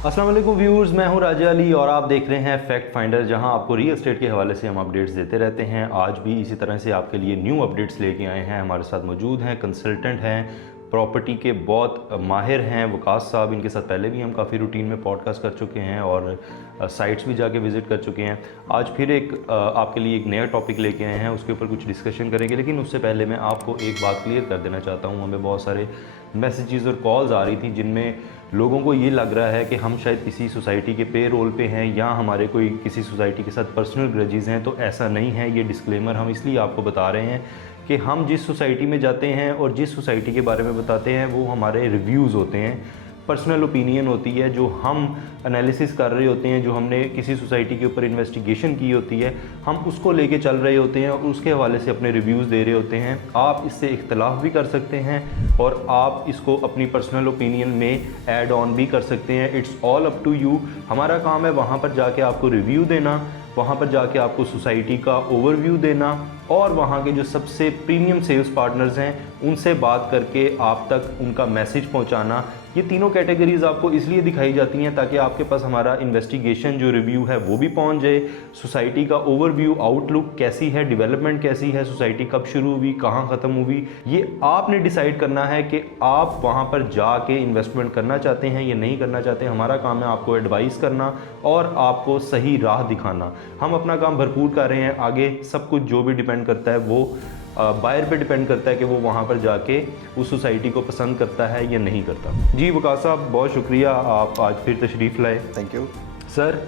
अस्सलाम वालेकुम व्यूअर्स, मैं हूं राजा अली और आप देख रहे हैं फैक्ट फाइंडर, जहां आपको रियल एस्टेट के हवाले से हम अपडेट्स देते रहते हैं। आज भी इसी तरह से आपके लिए न्यू अपडेट्स लेके आए हैं। हमारे साथ मौजूद हैं कंसल्टेंट हैं, प्रॉपर्टी के बहुत माहिर हैं वकास साहब। इनके साथ पहले भी हम काफ़ी रूटीन में पॉडकास्ट कर चुके हैं और साइट्स भी जाके विज़िट कर चुके हैं। आज फिर आपके लिए एक नया टॉपिक लेके आए हैं, उसके ऊपर कुछ डिस्कशन करेंगे। लेकिन उससे पहले मैं आपको एक बात क्लियर कर देना चाहता हूँ। हमें बहुत सारे मैसेजेस और कॉल्स आ रही थी जिनमें लोगों को ये लग रहा है कि हम शायद किसी सोसाइटी के पे रोल पे हैं या हमारे कोई किसी सोसाइटी के साथ पर्सनल ग्रजेस हैं। तो ऐसा नहीं है। ये डिस्क्लेमर हम इसलिए आपको बता रहे हैं कि हम जिस सोसाइटी में जाते हैं और जिस सोसाइटी के बारे में बताते हैं वो हमारे रिव्यूज़ होते हैं, पर्सनल ओपिनियन होती है, जो हम एनालिसिस कर रहे होते हैं, जो हमने किसी सोसाइटी के ऊपर इन्वेस्टिगेशन की होती है, हम उसको लेके चल रहे होते हैं और उसके हवाले से अपने रिव्यूज़ दे रहे होते हैं। आप इससे इख्तलाफ भी कर सकते हैं और आप इसको अपनी पर्सनल ओपिनियन में ऐड ऑन भी कर सकते हैं। It's all up to you. हमारा काम है वहाँ पर जाके आपको रिव्यू देना, वहाँ पर जाके आपको सोसाइटी का ओवरव्यू देना और वहाँ के जो सबसे प्रीमियम सेल्स पार्टनर्स हैं उनसे बात करके आप तक उनका मैसेज पहुँचाना। ये तीनों कैटेगरीज़ आपको इसलिए दिखाई जाती हैं ताकि आपके पास हमारा इन्वेस्टिगेशन जो रिव्यू है वो भी पहुंच जाए, सोसाइटी का ओवरव्यू, आउटलुक कैसी है, डेवलपमेंट कैसी है, सोसाइटी कब शुरू हुई, कहाँ ख़त्म हुई, ये आपने डिसाइड करना है कि आप वहाँ पर जाके इन्वेस्टमेंट करना चाहते हैं या नहीं करना चाहते। हमारा काम है आपको एडवाइस करना और आपको सही राह दिखाना। हम अपना काम भरपूर कर रहे हैं। आगे सब कुछ जो भी डिपेंड करता है वो बायर पे डिपेंड करता है कि वो वहाँ पर जाके उस सोसाइटी को पसंद करता है या नहीं करता। जी वकास साहब, बहुत शुक्रिया, आप आज फिर तशरीफ़ लाए। थैंक यू सर,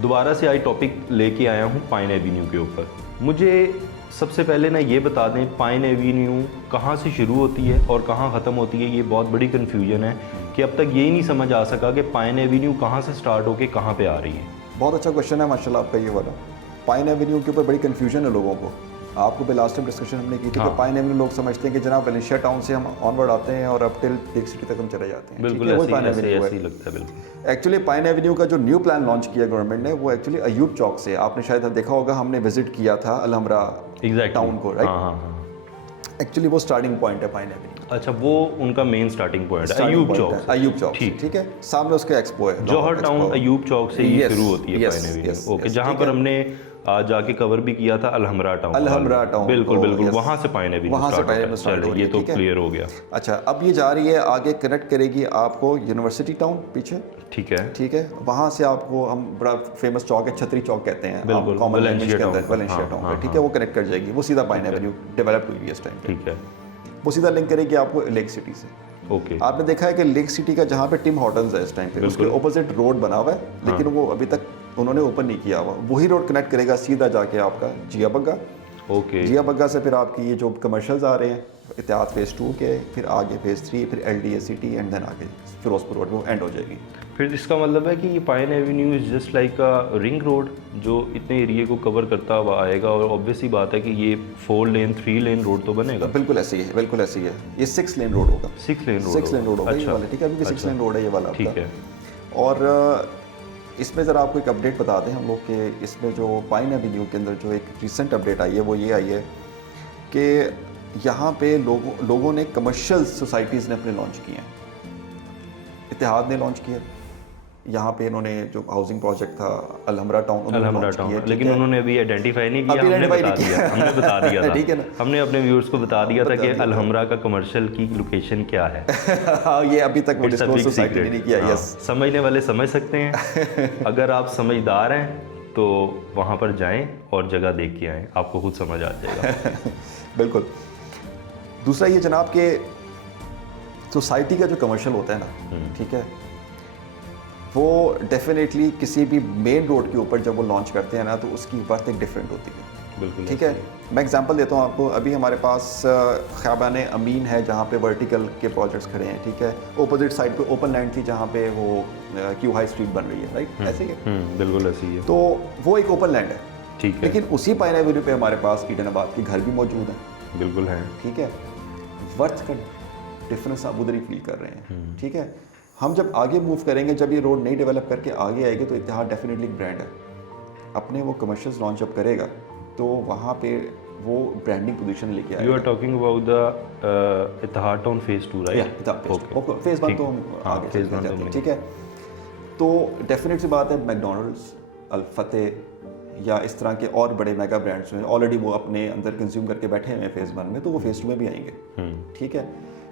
दोबारा से आज टॉपिक लेके आया हूँ पाइन एवेन्यू के ऊपर। मुझे सबसे पहले ना ये बता दें, पाइन एवेन्यू कहाँ से शुरू होती है और कहाँ ख़त्म होती है। ये बहुत बड़ी कन्फ्यूजन है कि अब तक यही नहीं समझ आ सका कि पाइन एवेन्यू कहाँ से स्टार्ट होकर कहाँ पर आ रही है। बहुत अच्छा क्वेश्चन है माशाल्लाह आपका ये वाला। पाइन एवेन्यू के ऊपर बड़ी कन्फ्यूजन है लोगों को। आपको भी लास्ट टाइम डिस्कशन हमने की थी कि पाइन एवेन्यू लोग समझते हैं कि जनाब वेलेंशिया टाउन से हम ऑनवर्ड आते हैं और अब टिल लेक सिटी तक हम चले जाते हैं। बिल्कुल ऐसे ही लगता है। बिल्कुल एक्चुअली पाइन एवेन्यू का जो न्यू प्लान लॉन्च किया गवर्नमेंट ने वो एक्चुअली अयूब चौक से, आपने शायद देखा होगा, हमने विजिट किया था अलहमरा टाउन को, राइट। एक्चुअली वो स्टार्टिंग पॉइंट है पाइन एवेन्यू। अच्छा, वो उनका मेन स्टार्टिंग पॉइंट है अयूब चौक। अयूब चौक, ठीक है, सामने उसका एक्सपो है जौहर टाउन। अयूब चौक से ही शुरू होती है पाइन एवेन्यू। ओके, जहाँ पर हमने जाके कवर भी किया था अलहमरा टाउन। बिल्कुल बिल्कुल, वहाँ से पाइन एवेन्यू, वहाँ से पाइन एवेन्यू स्टार्ट हो रही है। ये तो क्लियर हो गया। अच्छा, अब ये जा रही है आगे, कनेक्ट करेगी आपको यूनिवर्सिटी टाउन पीछे, ठीक है। वहाँ से आपको, हम बड़ा फेमस चौक है, छतरी चौक कहते हैं कॉमन लैंग्वेज के अंदर, वेलेंशिया टाउन, ठीक है, वो कनेक्ट कर जाएगी। वो सीधा पाइन एवेन्यू डेवलप हुई है इस टाइम, ठीक है। वो सीधा लिंक करेगी आपको लेक सिटी से। ओके, आपने देखा है कि लेक सिटी का जहाँ पे टिम हॉर्टन्स है इस टाइम पे, उसके ऑपोजिट रोड बना हुआ है, लेकिन वो अभी तक उन्होंने ओपन नहीं किया हुआ। वही रोड कनेक्ट करेगा सीधा जाके आपका जिया बग्गा। ओके, जिया बग्गा से फिर आपकी ये जो कमर्शियल्स आ रहे हैं, इत्तेहाद फेज़ 2 के, फिर आगे फेज़ 3, फिर LDA सिटी एंड देन आगे फिरोजपुर रोड वो एंड हो जाएगी। फिर इसका मतलब है कि ये pine Avenue is just like a ring road जो इतने एरिया को कवर करता हुआ आएगा और ऑब्वियस ही बात है कि ये 4 लेन 3 लेन रोड तो बनेगा। बिल्कुल ऐसे ही है, बिल्कुल ऐसे ही है। ये 6 लेन रोड होगा। 6 लेन रोड होगा ये वाला, ठीक है, अभी 6 लेन रोड है ये वाला, ठीक है। और इसमें ज़रा आपको एक अपडेट बता दें हम लोग के, इसमें जो पाइन एवेन्यू के अंदर जो एक रिसेंट अपडेट आई है वो ये आई है कि यहाँ पे लोगों ने कमर्शियल सोसाइटीज़ ने अपने लॉन्च किए हैं। इत्तेहाद ने लॉन्च किया यहाँ पे, इन्होंने जो हाउसिंग प्रोजेक्ट था अलहमरा टाउन, लेकिन उन्होंने अभी आइडेंटिफाई नहीं किया। हमने बता दिया था ठीक है ना, हमने अपने व्यूअर्स को बता दिया था कि अलहमरा का कमर्शियल की लोकेशन क्या है। ये अभी तक वो डिस्क्लोज सोसाइटी ने नहीं किया। यस, समझने वाले समझ सकते हैं। अगर आप समझदार हैं तो वहाँ पर जाएं और जगह देख के आएँ, आपको खुद समझ आ जाएगा। बिल्कुल। दूसरा ये जनाब के सोसाइटी का जो कमर्शियल होता है ना, ठीक है, वो डेफिनेटली किसी भी मेन रोड के ऊपर जब वो लॉन्च करते हैं ना तो उसकी वर्थ एक डिफरेंट होती है। बिल्कुल, ठीक है। मैं एग्जांपल देता हूँ आपको। अभी हमारे पास ख़याबान अमीन है जहाँ पे वर्टिकल के प्रोजेक्ट्स खड़े हैं, ठीक है। ऑपोजिट साइड पे ओपन लैंड थी जहाँ पे वो क्यू हाई स्ट्रीट बन रही है, राइट, ऐसे ही है। बिल्कुल ऐसे ही है। तो वो एक ओपन लैंड है, ठीक है, लेकिन उसी पाइन एवेन्यू पे हमारे पास ईडनाबाद के घर भी मौजूद हैं। बिल्कुल है, ठीक है। वर्थ का डिफरेंस आप उधर ही फील कर रहे हैं, ठीक है। हम जब आगे मूव करेंगे, जब ये रोड नहीं डेवलप करके आगे आएगी तो इत्तेहाद डेफिनेटली एक ब्रांड है। अपने वो कमर्शियल्स लॉन्च अप करेगा तो वहाँ पे वो ब्रांडिंग पोजीशन लेके आएगा। You are talking about the Ittehad town phase 2, right? Phase 1 तो हम आगे चलते हैं, ठीक है। तो डेफिनेट सी बात है, मैकडोनल्ड्स, अल-फतेह या इस तरह के और बड़े मेगा ब्रांड्स में ऑलरेडी वो अपने अंदर कंज्यूम करके बैठे हैं फेज़ 1 में, तो वो फेज़ 2 में भी आएंगे, ठीक है।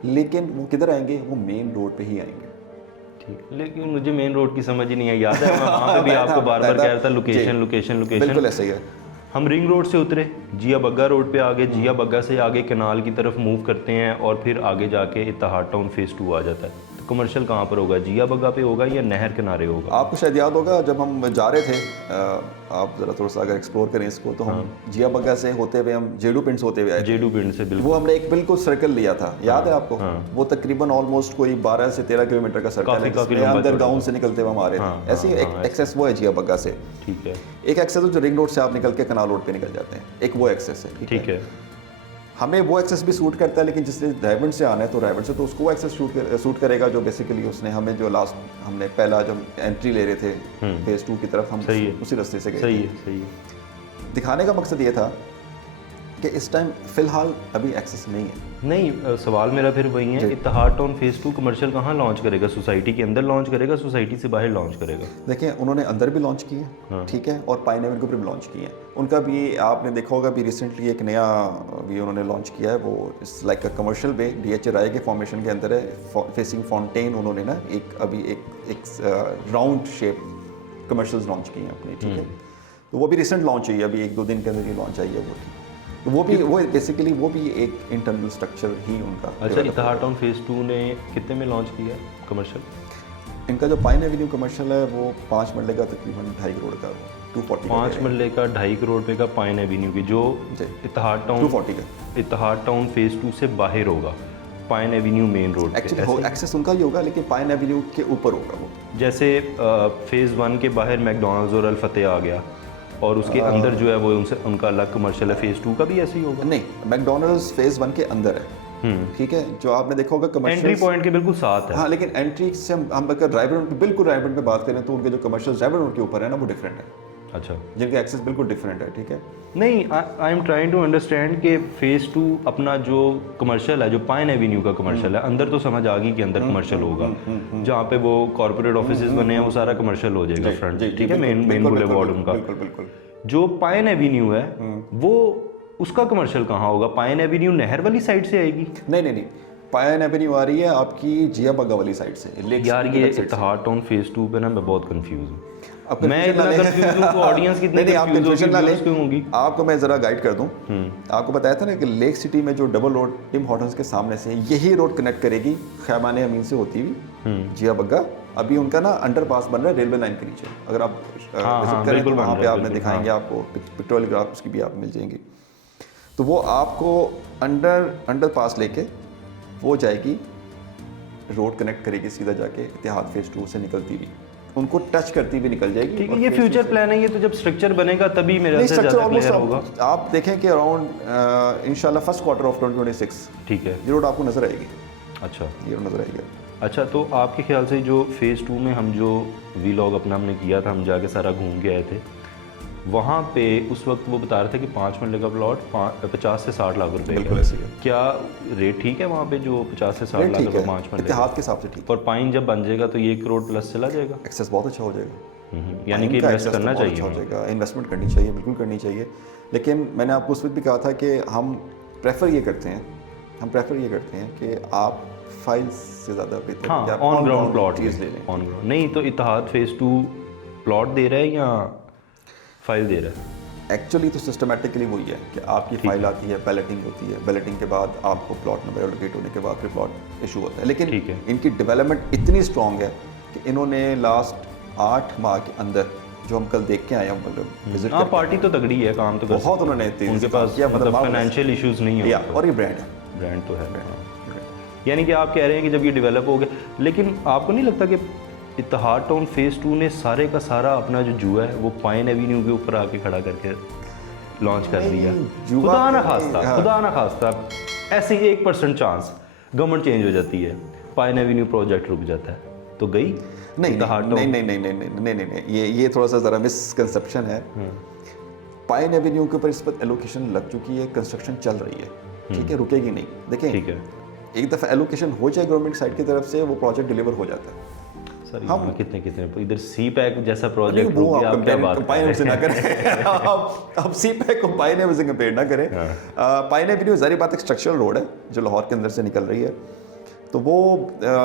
लेकिन वो किधर आएंगे? वो मेन रोड पे ही आएंगे। ठीक, लेकिन मुझे मेन रोड की समझ ही नहीं है। याद है मैं वहाँ पे भी आपको बार बार कह रहा था लोकेशन लोकेशन लोकेशन। बिल्कुल ऐसा ही है। हम रिंग रोड से उतरे, जिया बग्गा रोड पे आ गए, जिया बग्गा से आगे कनाल की तरफ मूव करते हैं और फिर आगे जाके इत्तेहाद टाउन फेज़ 2 आ जाता है। तो कमर्शियल कहाँ पर होगा? जिया बग्गा पे होगा या नहर किनारे होगा? आपको शायद याद होगा जब हम जा रहे थे, आप ज़रा थोड़ा सा अगर एक्सप्लोर करें इसको, तो हम जिया बग्गा से होते हुए हम जेडू पिंड से होते हुए आए थे। जेडू पिंड से बिल्कुल। वो हमने एक बिल्कुल सर्कल लिया था, याद है आपको? वो तकरीबन ऑलमोस्ट कोई 12 से 13 किलोमीटर का सर्कल है, जिसमें अंदर गाँव से निकलते हुए हम आ रहे थे। ऐसी एक एक्सेस वो है जिया बग्गा से। ठीक है। एक एक्सेस है जो रिंग रोड से आप निकल के कनाल रोड पे निकल जाते हैं, एक वो एक्सेस है। ठीक है। हमें वो एक्सेस भी सूट करता है, लेकिन जिसने रायबंड से आना है तो रायबंड से तो उसको वो एक्सेस सूट करेगा जो बेसिकली उसने हमें जो लास्ट हमने पहला जो एंट्री ले रहे थे फेज़ 2 की तरफ, हम उसी रास्ते से गए। सही है, सही है। दिखाने का मकसद ये था कि इस टाइम फ़िलहाल अभी एक्सेस नहीं है। नहीं, सवाल मेरा फिर वही है, इत्तेहाद टाउन फेज़ 2 कमर्शियल कहाँ लॉन्च करेगा? सोसाइटी के अंदर लॉन्च करेगा, सोसाइटी से बाहर लॉन्च करेगा? देखिए, उन्होंने अंदर भी लॉन्च किए, ठीक है, और पाइन एवेन्यू के ऊपर भी लॉन्च किए हैं। उनका भी आपने देखा होगा, भी रिसेंटली एक नया भी उन्होंने लॉन्च किया है, वो it's like a commercial way, DH राय के फॉर्मेशन के अंदर है, फेसिंग फाउंटेन। उन्होंने ना एक राउंड शेप कमर्शियल्स लॉन्च किए हैं अपने, ठीक है। तो वो भी रिसेंट लॉन्च हुई है, अभी 1-2 दिन के अंदर ही लॉन्च आई है वो बेसिकली वो भी एक इंटरनल स्ट्रक्चर ही उनका। अच्छा, इत्तेहाद टाउन फेज़ 2 ने कितने में लॉन्च किया कमर्शियल? इनका जो पाइन एवेन्यू कमर्शियल है वो 5 मरले का तकरीबन 2.5 करोड़ का, 240 5 मरले का 2.5 करोड़ रुपए का पाइन एवेन्यू की, जो इत्तेहाद टाउन 240 का इत्तेहाद टाउन फेज़ 2 से बाहर होगा, पाइन एवेन्यू मेन रोड पे। एक्चुअली एक्सेस उनका ही होगा, लेकिन पाइन एवेन्यू के ऊपर होगा वो। जैसे फेज़ 1 के बाहर मैकडोनल्ड्स और अल-फतेह आ गया, और उसके अंदर जो है वो उनका अलग कमर्शियल है। फेज़ 2 का भी ऐसे ही होगा? नहीं, मैकडोनल्ड्स फेज़ 1 के अंदर है, ठीक है, जो आपने देखा होगा कमर्शियल एंट्री पॉइंट के बिल्कुल साथ है। हाँ, लेकिन एंट्री से हम अगर रायबंड पे, बिल्कुल रायबंड पे बात करें तो उनके जो कमर्शियल रायबंड रोड के ऊपर है ना, वो डिफरेंट है। अच्छा, जिनके एक्सेस बिल्कुल डिफरेंट है, ठीक है। नहीं, I am trying to understand कि फेज़ 2 अपना जो कमर्शियल है, जो पाइन एवेन्यू का कमर्शियल है, अंदर तो समझ आ गई कि अंदर कमर्शियल होगा, जहाँ पे वो कॉर्पोरेट ऑफिसेज बने हैं वो सारा कमर्शियल हो जाएगा फ्रंट, ठीक है, मेन बुलेवार्ड उनका। बिल्कुल। जो पाइन एवेन्यू है वो उसका कमर्शियल कहाँ होगा? पाइन एवेन्यू नहर वाली साइड से आएगी? नहीं, पाइन एवेन्यू आ रही है आपकी जिया बग्गा वाली साइड से। यार ये इत्तेहाद टाउन फेज़ 2 पे ना मैं बहुत कंफ्यूज हूँ। मैं इतना कंफ्यूज हूँ तो ऑडियंस कितनी कंफ्यूज होगी? आपको मैं ज़रा गाइड कर दूँ। आपको बताया था ना कि लेक सिटी में जो डबल रोड टिम हॉर्टन्स के सामने से यही रोड कनेक्ट करेगी खैबान अमीन से होती हुई जिया बग्गा। अभी उनका ना अंडरपास बन रहा है रेलवे लाइन के नीचे, अगर आप विजिट करें तो वहाँ पे आपने दिखाएंगे, आपको पिक्टोरियल ग्राफ्स की भी आप मिल जाएंगी। तो वो आपको अंडरपास लेके वो जाएगी, रोड कनेक्ट करेगी सीधा जाके इत्तेहाद फेज़ 2 से निकलती हुई, उनको टच करती भी निकल जाएगी। ठीक है, ये फ्यूचर प्लान है, ये तो जब स्ट्रक्चर बनेगा तभी मेरे से ज़्यादा क्लियर होगा। आप देखें कि अराउंड इंशाल्लाह फर्स्ट क्वार्टर ऑफ 2026 ठीक है, ये रोड आपको नजर आएगी। अच्छा, ये रोड नजर आएगी। अच्छा, तो आपके ख्याल से जो फेज़ 2 में हम जो वीलॉग अपना हमने किया था, हम जाके सारा घूम के आए थे, वहाँ पे उस वक्त वो बता रहे थे कि 5 मरले का प्लॉट 50 से 60 लाख रुपए बिल्कुल ऐसे है। क्या रेट ठीक है वहाँ पे जो 50 से 60 लाख रुपए 5 मरले इत्तेहाद के हिसाब से ठीक? और पाइन जब बन जाएगा तो ये 1 करोड़ प्लस चला जाएगा? एक्सेस बहुत अच्छा हो जाएगा, यानी कि इन्वेस्ट करना चाहिए, अच्छा हो जाएगा, इन्वेस्टमेंट करनी चाहिए, बिल्कुल करनी चाहिए। लेकिन मैंने आपको उस वक्त भी कहा था कि हम प्रेफर ये करते हैं कि आप फाइल से ज़्यादा बेहतर ऑन ग्राउंड प्लॉट चीज़ ले लें। ऑन ग्राउंड नहीं तो इत्तेहाद फेज़ 2 प्लॉट दे रहा है या फाइल दे रहा है? एक्चुअली तो सिस्टमेटिकली वही है कि आपकी फाइल आती है, बैलेटिंग होती है, बैलेटिंग के बाद आपको प्लॉट नंबर एलोकेट होने के बाद फिर प्लॉट इशू होता है। लेकिन इनकी डेवलपमेंट इतनी स्ट्रॉन्ग है कि इन्होंने लास्ट 8 माह के अंदर जो हम कल देख के आए हैं, मतलब विजिट हाँ, पार्टी तो तगड़ी है, काम तो बहुत उन्होंने उनके पास मतलब फाइनेंशियल इश्यूज नहीं है, और ये ब्रांड तो है। यानी कि आप कह रहे हैं कि जब ये डेवलप हो गया, लेकिन आपको नहीं लगता कि इत्तेहाद टाउन फेज़ 2 ने सारे का सारा अपना जो जुआ है वो पाइन एवेन्यू के ऊपर आके खड़ा करके लॉन्च कर दिया? खुदा ना खास्ता ऐसे 1% चांस गवर्नमेंट चेंज हो जाती है, पाइन एवेन्यू प्रोजेक्ट रुक जाता है तो गई नहीं, ये थोड़ा सा ज़रा मिसकंसेप्शन है। पाइन एवेन्यू के ऊपर इस पर एलोकेशन लग चुकी है, कंस्ट्रक्शन चल रही है, ठीक है, रुकेगी नहीं। देखें, ठीक है, एक दफ़ा एलोकेशन हो जाए गवर्नमेंट साइड की तरफ से, वो प्रोजेक्ट डिलीवर हो जाता है। सर हम यहाँ कितने इधर सी पैक जैसा प्रोजेक्ट वो हो गया, आप क्या बात पाइन से ना करें आप सी पैक को पाइन एवेन्यू से कंपेयर ना करें। पाइन एवेन्यू ज़ाहिर बात एक स्ट्रक्चरल रोड है जो लाहौर के अंदर से निकल रही है, तो वो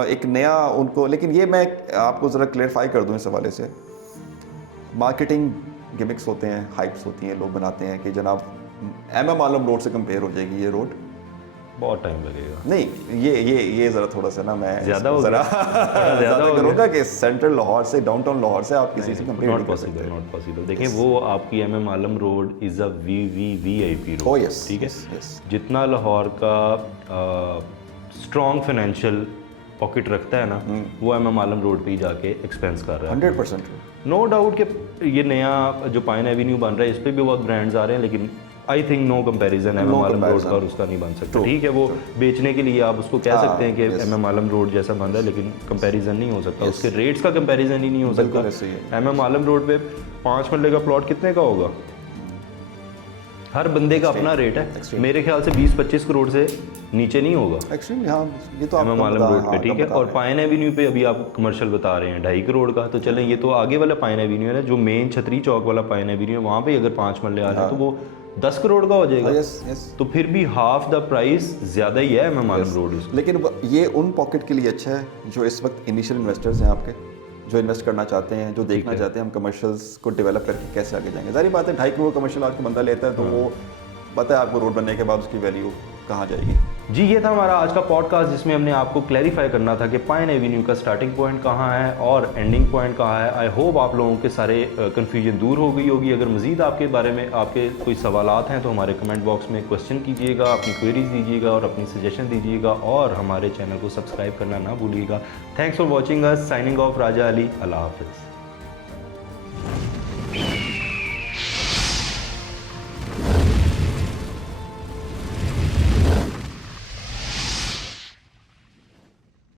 एक नया उनको, लेकिन ये मैं आपको ज़रा क्लेरिफाई कर दूं इस हवाले से, मार्केटिंग गिमिक्स होते हैं, हाइप्स होती हैं, लोग बनाते हैं कि जनाब MM आलम रोड से कंपेयर हो जाएगी ये रोड, बहुत टाइम लगेगा। नहीं ये ज़रा थोड़ा सा ना मैं ज़्यादा हो ज़रा ज़्यादा ज़्यादा हो करूँगा कि सेंट्रल लाहौर से, डाउनटाउन लाहौर से आप किसी से कंपेयर नॉट नहीं कर सकते। Possible, not possible. देखिए वो आपकी MM Alam road is a VVVIP road, Oh, yes, ठीक है। yes, yes. जितना लाहौर का स्ट्रॉन्ग फाइनेंशियल पॉकेट रखता है ना, वो MM आलम रोड पे ही जाके एक्सपेंस कर रहा है। 100%। नो डाउट कि ये नया जो पाइन एवेन्यू बन रहा है इस पे भी बहुत ब्रांड्स आ रहे हैं, लेकिन I think no comparison MM Alam road का और उसका नहीं बन सकता। ठीक है, वो बेचने के लिए आप उसको कह सकते हैं कि MM आलम रोड जैसा बन रहा है, लेकिन कंपैरिजन नहीं हो सकता, उसके रेट्स का कंपैरिजन ही नहीं हो बिल्कुल ऐसे ही सकता। MM आलम रोड पे 5 मरले का प्लॉट कितने का होगा? हर बंदे का अपना रेट है, मेरे ख्याल से 20-25 करोड़ से नीचे नहीं होगा एक्चुअली हाँ, ये तो MM आलम रोड पे, ठीक है। और पाइन एवेन्यू पे अभी आप कमर्शियल बता रहे हैं 2.5 करोड़ का, तो चलें ये तो आगे वाला पाइन एवेन्यू है ना, जो मेन छतरी चौक वाला पाइन एवेन्यू है, वहाँ पे अगर 5 मरले आ जाए तो वो 10 करोड़ का हो जाएगा। Yes yes. तो फिर भी हाफ द प्राइस ज़्यादा ही है MM आलम रोड उसका। लेकिन ये उन पॉकेट के लिए अच्छा है जो इस वक्त इनिशियल इन्वेस्टर्स हैं आपके, जो इन्वेस्ट करना चाहते हैं, जो देखना चाहते हैं हम कमर्शियल्स को डेवलप करके कैसे आगे जाएंगे। जारी बात है 2.5 करोड़ कमर्शियल आज को बंदा लेता है तो वो पता है आपको रोड बनने के बाद उसकी वैल्यू कहाँ जाएगी। जी, ये था हमारा आज का पॉडकास्ट जिसमें हमने आपको क्लैरिफाई करना था कि पाइन एवेन्यू का स्टार्टिंग पॉइंट कहाँ है और एंडिंग पॉइंट कहाँ है। आई होप आप लोगों के सारे कन्फ्यूजन दूर हो गई होगी। अगर मज़ीद आपके बारे में आपके कोई सवालात हैं तो हमारे कमेंट बॉक्स में क्वेश्चन कीजिएगा, अपनी क्वेरीज दीजिएगा और अपनी सजेशन दीजिएगा, और हमारे चैनल को सब्सक्राइब करना ना भूलिएगा। Thanks for watching us. Signing off Raja Ali. अल्लाह हाफिज़।